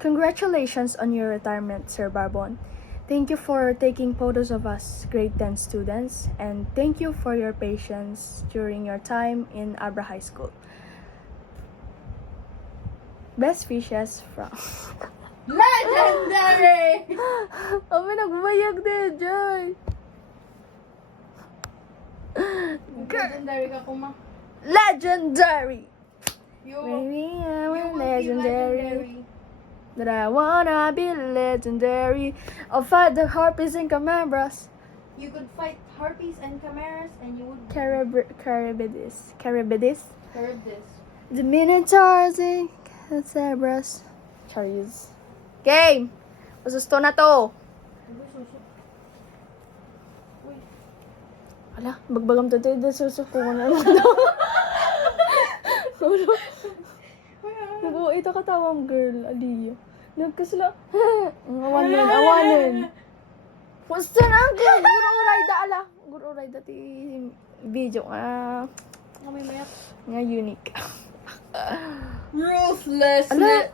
Congratulations on your retirement, Sir Barbon. Thank you for taking photos of us grade 10 students, and thank you for your patience during your time in Abra High School. Best wishes from... Legendary! Kami nagbayag din, Joy. Legendary ka kuma. Legendary! You Maybe I'm will be legendary. That I wanna be legendary. I'll fight the harpies and cameras. You could fight harpies and chimeras and you would Caribidis. curb this. The minotaurs and zebras. Chariots. Game! Masusto na to. Ala, bagbagam to tayo. Susuko ko na lang daw. Ito katawang girl, Aliyah. Nagkasila. Awanin. Pusto na ang girl. Guro-uray da ala. Guro-uray da ti video. May mayap. Nga unique. Ruthless. Ala,